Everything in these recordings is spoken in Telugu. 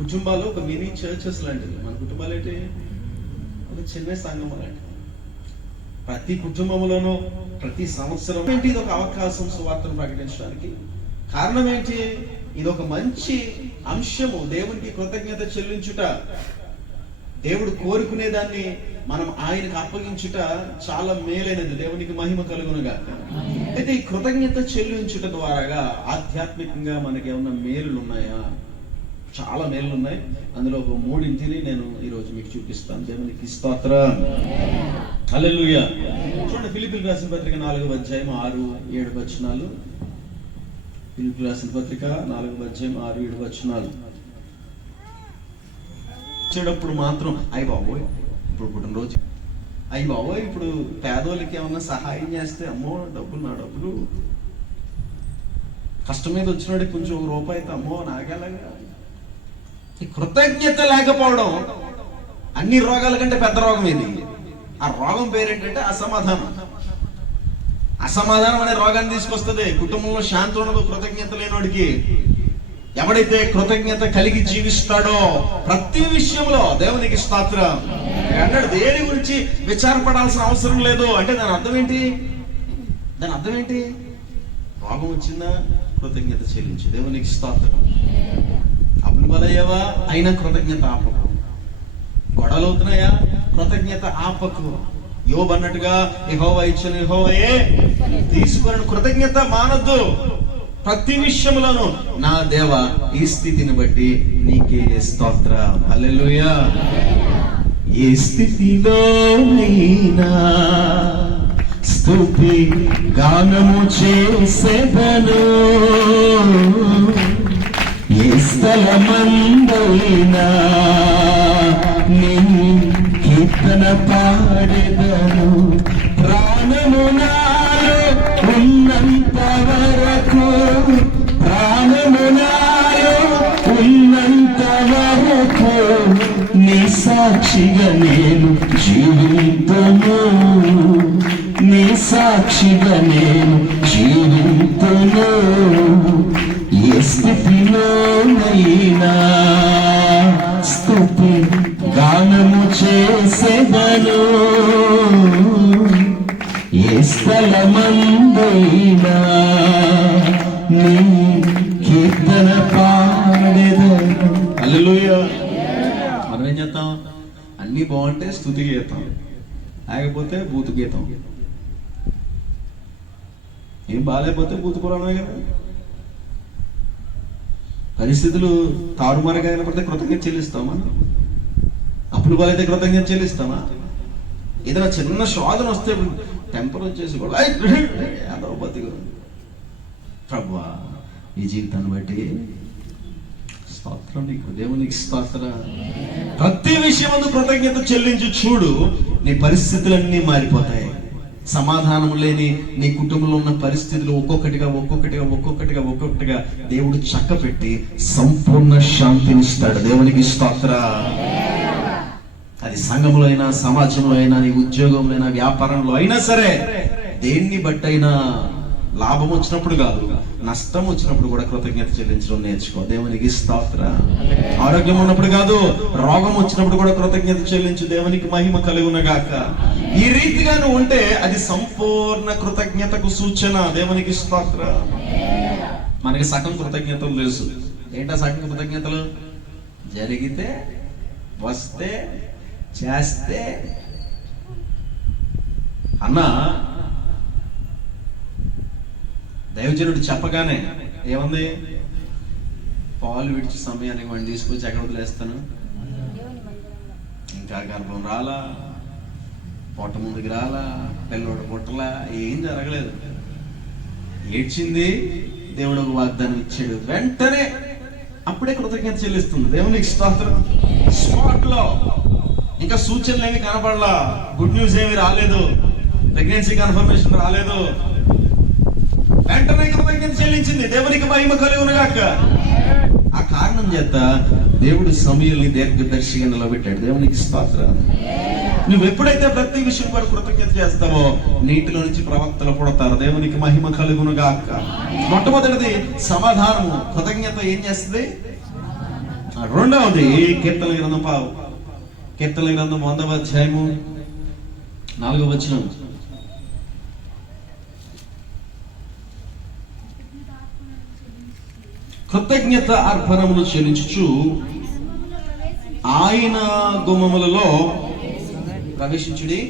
కుటుంబాలు ఒక మినీ చర్చెస్ లాంటివి. మన కుటుంబాలు ఏంటి? ఒక చిన్న సంఘం లాంటివి. ప్రతి కుటుంబంలోనూ ప్రతి సంవత్సరం ఏంటి ఇది ఒక అవకాశం సువార్తను ప్రకటించడానికి. కారణం ఏంటి? ఇది ఒక మంచి అంశము. దేవునికి కృతజ్ఞత చెల్లించుట, దేవుడు కోరుకునే దాన్ని మనం ఆయనకు అప్పగించుట చాలా మేలైనది. దేవునికి మహిమ కలుగునుగా. అయితే ఈ కృతజ్ఞత చెల్లించుట ద్వారాగా ఆధ్యాత్మికంగా మనకి ఏమన్నా మేలులు ఉన్నాయా? చాలా మేలు ఉన్నాయి. అందులో ఒక మూడింటిని నేను ఈరోజు మీకు చూపిస్తాను. దేవునికి స్తోత్రం. హల్లెలూయా. చూడండి, ఫిలిప్పీయులకు రాసిన పత్రిక 4వ అధ్యాయం 6-7 వచనాలు. ఫిలిప్పీయులకు రాసిన పత్రిక 4వ అధ్యాయం 6-7 వచనాలు. వచ్చేటప్పుడు మాత్రం అయ్యి బాబోయ్ ఇప్పుడు పుట్టినరోజు, అయ్యి బాబోయ్ ఇప్పుడు పేదోళ్ళకి ఏమన్నా సహాయం చేస్తే, అమ్మో డబ్బులు నా డబ్బులు, కష్టం మీద వచ్చినాడు కొంచెం రూపాయి అయితే అమ్మో నాకెలాగా. ఈ కృతజ్ఞత లేకపోవడం అన్ని రోగాల కంటే పెద్ద రోగం ఇది. ఆ రోగం పేరేంటంటే అసమాధానం. అసమాధానం అనే రోగాన్ని తీసుకొస్తుంది. కుటుంబంలో శాంతి ఉండదు కృతజ్ఞత లేనోడికి. ఎవడైతే కృతజ్ఞత కలిగి జీవిస్తాడో ప్రతి విషయంలో దేవునికి స్తోత్రం అన్నాడు. దేని గురించి విచారపడాల్సిన అవసరం లేదు. అంటే దాని అర్థం ఏంటి? రోగం వచ్చిందా కృతజ్ఞత చెల్లించు. దేవునికి స్తోత్రం. అప్పులు బలయ్యావా అయినా కృతజ్ఞత ఆపకు. గొడవలు అవుతున్నాయా కృతజ్ఞత ఆపకు. యోబు అన్నట్టుగా యెహోవా ఇచ్చిన యెహోవాయే తీసుకుని కృతజ్ఞత మానొద్దు. ప్రతి విషయంలోనూ నా దేవా ఈ స్థితిని బట్టి నీకే స్తోత్రం. హల్లెలూయా. ఏ స్థితిలోనైనా స్తుతి గానము చేసేదను, ఏ స్థలమందైనా నీ కీర్తన పాడెదను. ప్రాణము నాలో ఉన్నంత వరకు, ప్రాణము నాలో ఉన్నంత వరకు నీ సాక్షిగా నేను జీవింతును, నీ సాక్షిగా నేను జీవింతును. ఏ స్థితిలోనైనా స్తుతి గానము చేసేదను, ఏ స్థలమందైనా నీ కీర్తన పాడెదను. హల్లెలూయా. మనం ఏం చేస్తాం? అన్ని బాగుంటే స్తుతి గీతం, లేకపోతే బూతు గీతం. ఏం బాగాలేకపోతే బూతు పురాణమే కదా. పరిస్థితులు తారుమారుగా అయినప్పటికీ కృతజ్ఞత చెల్లిస్తామా? అప్పుడు వాళ్ళైతే కృతజ్ఞత చెల్లిస్తామా? ఏదైనా చిన్న శోధన వస్తే టెంపర్ వచ్చేసి కూడా ప్రభువా ఈ జీవితాన్ని బట్టి స్తోత్రం నీకు. దేవునికి స్తోత్రం. ప్రతి విషయం కృతజ్ఞత చెల్లించి చూడు, నీ పరిస్థితులన్నీ మారిపోతాయి. సమాధానం లేని నీ కుటుంబంలో ఉన్న పరిస్థితులు ఒక్కొక్కటిగా దేవుడు చక్కపెట్టి సంపూర్ణ శాంతినిస్తాడు. దేవునికి స్తోత్రం. అది సంఘంలో అయినా, సమాజంలో అయినా, నీ ఉద్యోగంలో అయినా, వ్యాపారంలో అయినా సరే, దేన్ని బట్టి అయినా లాభం వచ్చినప్పుడు కాదు, నష్టం వచ్చినప్పుడు కూడా కృతజ్ఞత చెల్లించడం నేర్చుకో. దేవునికి స్తోత్రం. ఆరోగ్యం ఉన్నప్పుడు కాదు, రోగం వచ్చినప్పుడు కూడా కృతజ్ఞత చెల్లించు. దేవునికి మహిమ కలుగునగాక. ఈ రీతిగా నువ్వు ఉంటే అది సంపూర్ణ కృతజ్ఞతకు సూచన. దేవునికి స్తోత్రం. మనకి సగం కృతజ్ఞతలు తెలుసు. ఏంటా సగం కృతజ్ఞతలు? జరిగితే, వస్తే, చేస్తే. అన్నా దైవజనుడు చెప్పగానే ఏముంది? పాలు విడిచి సమయానికి వాడిని తీసుకొచ్చి ఎక్కడ వదిలేస్తాను? ఇంకా గర్భం రాలా, పొట్ట ముందుకు రాలా, పిల్లోడు పుట్టలా, ఏం జరగలేదు. ఏడ్చింది, దేవుడు ఒక వాగ్దానం ఇచ్చాడు. వెంటనే అప్పుడే కృతజ్ఞత చెల్లిస్తుంది. దేవునికి స్తోత్రం. స్పాట్ లో ఇంకా సూచనలు ఏమి కనపడలా, గుడ్ న్యూస్ ఏమి రాలేదు, ప్రెగ్నెన్సీ కన్ఫర్మేషన్ రాలేదు, వెంటనే కృతజ్ఞత చెల్లించింది. దేవునికి మహిమ కలుగునుగాక. ఆ కారణం చేత దేవుడు సమూయేలుని దీర్ఘదర్శిగా నిలబెట్టాడు. దేవునికి స్తోత్రం. నువ్వు ఎప్పుడైతే ప్రతి విషయం కూడా కృతజ్ఞత చేస్తావో నీటిలో నుంచి ప్రవక్తలు పుడతారు. దేవునికి మహిమ కలుగునుగాక. మొట్టమొదటిది సమాధానము. కృతజ్ఞత ఏం చేస్తుంది? రెండవది కీర్తన గ్రంథం కీర్తన గ్రంథం 100వ అధ్యాయము 4వ వచనం. కృతజ్ఞత అర్పణములు చెల్లించుచు ఆయన గుమ్మములలో ప్రవేశించుడి,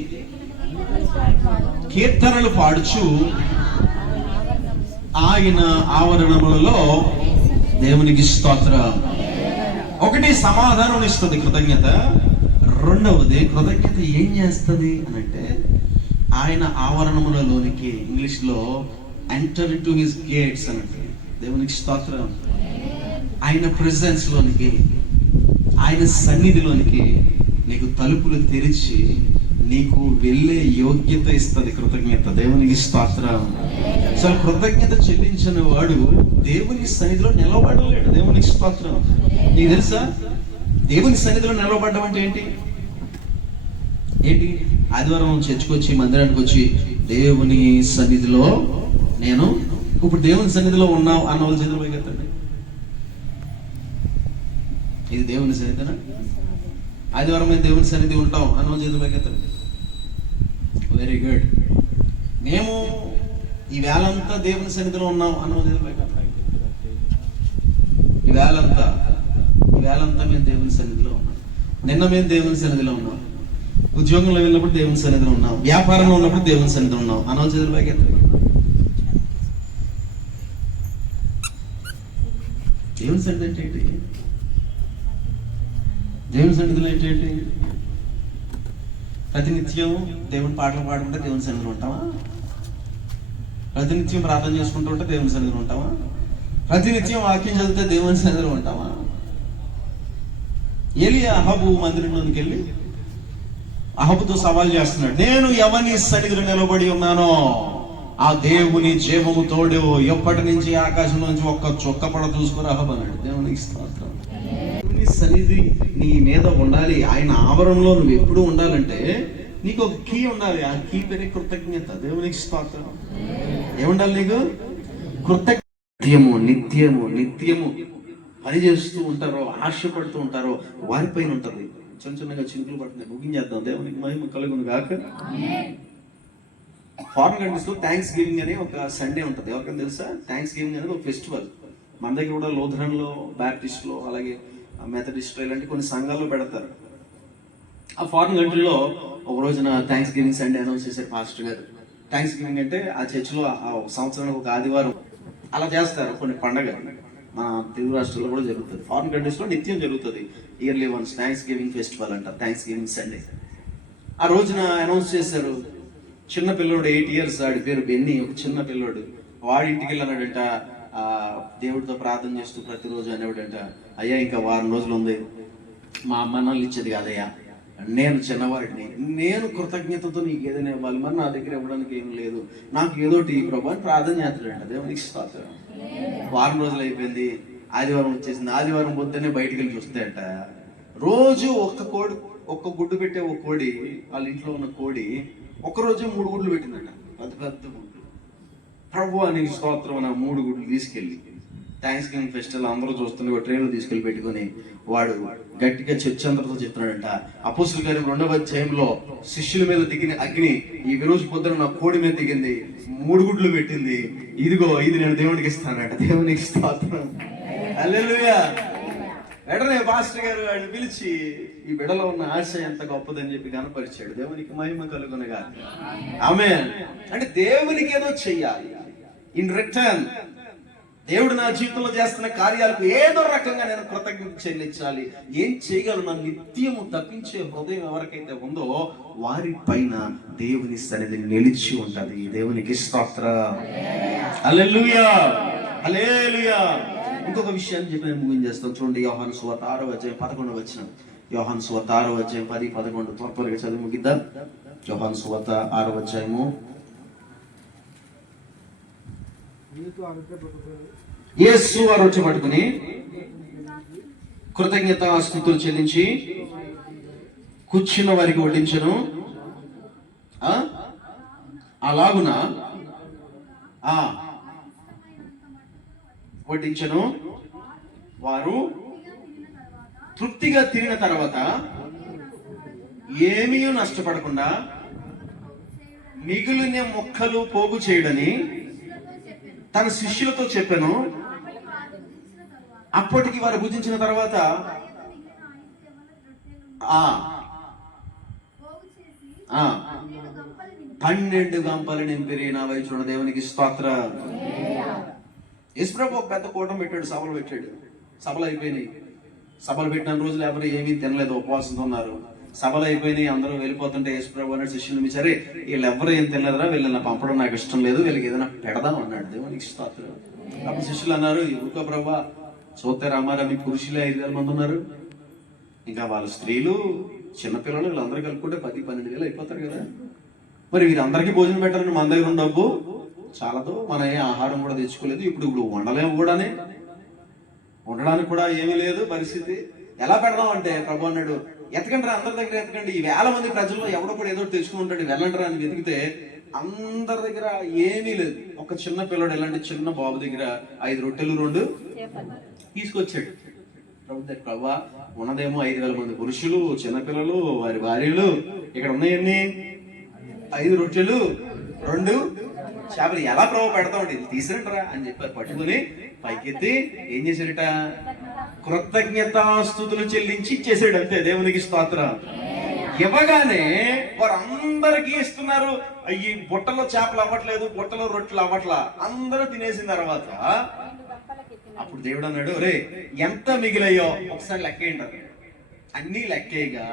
కీర్తనలు పాడుచు ఆయన ఆవరణములలో దేవునికి స్తోత్రం. ఒకటి సమాధానం ఇస్తుంది కృతజ్ఞత. రెండవది కృతజ్ఞత ఏం చేస్తుంది అని అంటే ఆయన ఆవరణములలోనికి, ఇంగ్లీష్ లో ఎంటర్ ఇంటూ హిస్ గేట్స్ అని అంటే దేవునికి స్తోత్రం. ఆయన ప్రెజెన్స్ లోనికి, ఆయన సన్నిధిలోనికి నీకు తలుపులు తెరిచి నీకు వెళ్ళే యోగ్యత ఇస్తుంది కృతజ్ఞత. దేవునికి స్తోత్రం. అసలు కృతజ్ఞత చెల్లించిన వాడు దేవుని సన్నిధిలో నిలబడలేడు. దేవునికి స్తోత్రం. నీకు తెలుసా దేవుని సన్నిధిలో నిలబడడం అంటే ఏంటి? ఆదివారం చర్చికి వచ్చి, మందిరానికి వచ్చి దేవుని సన్నిధిలో నేను ఇప్పుడు దేవుని సన్నిధిలో ఉన్నావు అన్న వాళ్ళ చేతులు పైకెత్తండి. ఇది దేవుని సన్నిధినా? ఆదివారం మేము దేవుని సన్నిధి ఉంటాం అన్న వాళ్ళ చేతులు పైకెత్తండి. Very good. మేము ఈ వేళంతా దేవుని సన్నిధిలో ఉన్నాం అన్న వాళ్ళ చేతులు పైకెత్తండి. ఈ వేళంతా మేము దేవుని సన్నిధిలో ఉన్నాం. నిన్న మేము దేవుని సన్నిధిలో ఉన్నాం. ఉద్యోగంలో వెళ్ళినప్పుడు దేవుని సన్నిధిలో ఉన్నాం. వ్యాపారంలో ఉన్నప్పుడు దేవుని సన్నిధిలో ఉన్నాం అన్న వాళ్ళ చేతులు పైకెత్తండి. దేవుని సన్నిధి అంటే ఏంటి? దేవుని సన్నిధిలో ఏంటి? ప్రతినిత్యం దేవుని పాటలు పాడుకుంటే దేవుని సన్నిధిలో ఉంటామా? ప్రతినిత్యం ప్రార్థన చేసుకుంటూ ఉంటే దేవుని సన్నిధిలో ఉంటామా? ప్రతినిత్యం వాక్యం చదివితే దేవుని సన్నిధిలో ఉంటామా? ఏలియా అహాబు మందిరంలోనికి వెళ్ళి అహాబుతో సవాల్ చేస్తున్నాడు. నేను ఎవని సన్నిధిలో నిలబడి ఉన్నానో ఆ దేవుని జీవము తోడు ఎప్పటి నుంచి ఆకాశం నుంచి ఒక్క చొక్క పడ చూసుకుని అహాబు అన్నాడు. దేవునికి స్తోత్రం. దేవుని సన్నిధి నీ మీద ఉండాలి. ఆయన ఆవరణలో నువ్వు ఎప్పుడు ఉండాలంటే నీకు ఒక కీ ఉండాలి. ఆ కీ పేరే కృతజ్ఞత. దేవునికి స్తోత్రం. ఏముండాలి నీకు? కృతజ్ఞతము. నిత్యము పని చేస్తూ ఉంటారో, ఆశపడుతూ ఉంటారో వారిపైన ఉంటుంది. చిన్నగా చినుకులు పడుతున్నాయి. ముగించేద్దాం. దేవునికి మహిమ కలుగును గాక. ఫారిన్ కంట్రీస్ లో థ్యాంక్స్ గివింగ్ అనే ఒక సండే ఉంటుంది. ఎవరికైనా తెలుసా? థ్యాంక్స్ గివింగ్ అనేది ఒక ఫెస్టివల్. మన దగ్గర కూడా లూథరన్ లో, బ్యాప్టిస్ట్ లో, అలాగే మెథడిస్ట్ ఇలాంటి కొన్ని సంఘాల్లో పెడతారు. ఆ ఫారిన్ కంట్రీలో ఒక రోజున థ్యాంక్స్ గివింగ్ సండే అనౌన్స్ చేశారు పాస్టర్ గారు. థ్యాంక్స్ గివింగ్ అంటే ఆ చర్చిలో సంవత్సరానికి ఒక ఆదివారం అలా చేస్తారు. కొన్ని పండగ మన తెలుగు రాష్ట్రాల్లో కూడా జరుగుతుంది. ఫారిన్ కంట్రీస్ లో నిత్యం జరుగుతుంది. Yearly once thanks giving festival అంటారు, థ్యాంక్స్ గివింగ్ సండే. ఆ రోజున అనౌన్స్ చేశారు. చిన్న పిల్లోడు 8 years, వాడి పేరు బెన్నీ. ఒక చిన్న పిల్లోడు వాడి ఇంటికి వెళ్ళాడంట. దేవుడితో ప్రార్థన చేస్తూ ప్రతిరోజు అనేవాడంట, అయ్యా ఇంకా 1 వారం రోజులు ఉంది, మా అమ్మ నాన్నలు ఇచ్చేది కాదయ్యా, నేను చిన్నవాడిని, నేను కృతజ్ఞతతో నీకు ఏదైనా ఇవ్వాలి, మరి నా దగ్గర ఇవ్వడానికి ఏం లేదు, నాకు ఏదోటి ప్రభు అని ప్రార్థన చేస్తాడంట. దేవునికి స్తోత్రం. 1 వారం రోజులు అయిపోయింది. ఆదివారం వచ్చేసింది. ఆదివారం పొద్దున్నే బయటికి వెళ్ళి చూస్తాయంట. రోజు ఒక్క గుడ్డు పెట్టే ఒక కోడి, వాళ్ళ ఇంట్లో ఉన్న కోడి ఒక్కరోజు 3 గుడ్లు పెట్టిందట. పెద్ద గుడ్లు. ప్రభు అని స్తోత్రం అని 3 గుడ్లు తీసుకెళ్ళి థ్యాంక్స్ గివింగ్ ఫెస్టివల్ అందరూ చూస్తుండే ట్రైన్లో తీసుకెళ్లి పెట్టుకుని వాడు గట్టిగా చర్చ్ అందరితో చెప్తున్నాడంట, అపోస్తుల కార్యం 2వ అధ్యాయంలో శిష్యుల మీద దిగిన అగ్ని ఈ రోజు పొద్దున నా కోడి మీద దిగింది, 3 గుడ్లు పెట్టింది, ఇదిగో ఇది నేను దేవునికి ఇస్తానంట. దేవునికి స్తోత్రం. హల్లెలూయా. వెంటనే పాస్టర్ గారు వాడిని పిలిచి ఈ బిడలో ఉన్న ఆశ ఎంత గొప్పదని చెప్పి కనపరిచాడు. దేవునికి మహిమ కలుగునగా. ఆమేన్. అంటే దేవునికి ఏదో చెయ్యాలి. ఇన్ రిటర్న్ దేవుడు నా జీవితంలో చేస్తున్న కార్యాలకు ఏదో రకంగా నేను కృతజ్ఞత చెల్లించాలి. ఏం చేయగలను? నిత్యము తప్పించే హృదయం ఎవరికైతే ఉందో వారి పైన దేవుని సన్నిధి నిలిచి ఉంటది. దేవునికి స్తోత్రం. హల్లెలూయా, హల్లెలూయా. ఇంకొక విషయాన్ని చెప్పి నేను ముగించేస్తాను. చూడండి, యోహాను సువార్త 6వ అధ్యాయం 11వ వచనం. యోహాను సువార్త 6వ అధ్యాయం 10, 11 త్వరగా చదివి ముగిద్దాం. యోహాను సువార్త 6వ అధ్యాయము. యేసు ఆ రొట్టె పట్టుకుని కృతజ్ఞతాస్తుతులు చెల్లించి కూర్చున్న వారికి వడ్డించెను. అలాగున వడ్డించెను. వారు తృప్తిగా తిరిగిన తర్వాత ఏమీ నష్టపడకుండా మిగిలిన మొక్కలు పోగు చేయడని తన శిష్యులతో చెప్పాను. అప్పటికి వారు భుజించిన తర్వాత 12 గంపలు నింపిరి నా వైచున్న దేవునికి స్తోత్ర. యేసుప్రభు ఒక పెద్ద కూటం పెట్టాడు, సభలు పెట్టాడు. సభలు అయిపోయినాయి. సభలు పెట్టిన రోజులు ఎవరు ఏమీ తినలేదు, ఉపవాసంతో ఉన్నారు. సభలు అయిపోయినాయి, అందరూ వెళ్ళిపోతుంటే యేసుప్రభు అన్నాడు శిష్యులు, సరే వీళ్ళు ఎవరు ఏం తినలేదురా, వీళ్ళని పంపడం నాకు ఇష్టం లేదు, వీళ్ళకి ఏదైనా పెడదాం అన్నాడు. దేవునికి స్తోత్రం. అప్పుడు శిష్యులు అన్నారు, ఊరుకో ప్రభా, చూస్తే రామారా మీ పురుషులే 5,000 మంది ఉన్నారు, ఇంకా వాళ్ళ స్త్రీలు చిన్నపిల్లలు వీళ్ళందరూ కలుపుకుంటే 10-12 వేలు అయిపోతారు కదా, మరి వీరందరికీ భోజనం పెట్టాలని మన దగ్గర ఉన్న డబ్బు చాలదు, మన ఏ ఆహారం కూడా తెచ్చుకోలేదు, ఇప్పుడు వండలేము కూడానే, ఉండడానికి కూడా ఏమీ లేదు పరిస్థితి, ఎలా పెడదాం అంటే ప్రభు అన్నాడు, ఎతకండి రా, అందరి దగ్గర ఎతకండి, ఈ 1000 మంది ప్రజల్లో ఎవడో కూడా ఏదో తెచ్చుకుని ఉంటాడు, వెళ్ళండి రా అని వెతికితే అందరి దగ్గర ఏమీ లేదు. ఒక చిన్న పిల్లడు ఎలాంటి చిన్న బాబు దగ్గర 5 రొట్టెలు 2 తీసుకొచ్చాడు. ప్రభు ఉన్నదేమో 5,000 మంది పురుషులు, చిన్నపిల్లలు, వారి భార్యలు, ఇక్కడ ఉన్నాయన్ని 5 రొట్టెలు 2 చేపలు, ఎలా ప్రభు పెడతామండి, తీసిరంటరా అని చెప్పారు. పట్టుకుని పైకెత్తి ఏం చేశాడట, కృతజ్ఞతాస్తుతులు చెల్లించి ఇచ్చేసాడు, అంతే. దేవునికి స్తోత్రం. ఇవ్వగానే వారందరికీ ఇస్తున్నారు. ఈ బుట్టలో చేపలు అవ్వట్లేదు, బుట్టలో రొట్టెలు అవ్వట్లా, అందరూ తినేసిన తర్వాత అప్పుడు దేవుడు అన్నాడు, రే ఎంత మిగిలయ్యో ఒకసారి లెక్కేయండి. అన్ని లెక్కేగా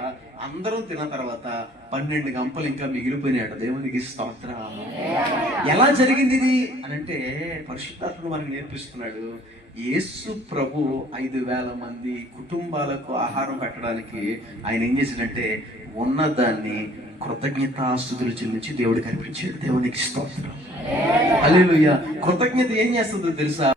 అందరూ తిన్న తర్వాత 12 గంపలు ఇంకా మిగిలిపోయినాయట. దేవునికి స్తోత్రం. ఎలా జరిగింది ఇది అని అంటే పరిశుద్ధాత్ముడు మనకు నేర్పిస్తున్నాడు. యేసు ప్రభు 5,000 మంది కుటుంబాలకు ఆహారం పెట్టడానికి ఆయన ఏం చేశాడంటే ఉన్నదాన్ని కృతజ్ఞతాస్తుతులు చెల్లించి దేవుడికి అర్పించాడు. దేవునికి స్తోత్రం. హల్లెలూయా. కృతజ్ఞత ఏం చేస్తుందో తెలుసా?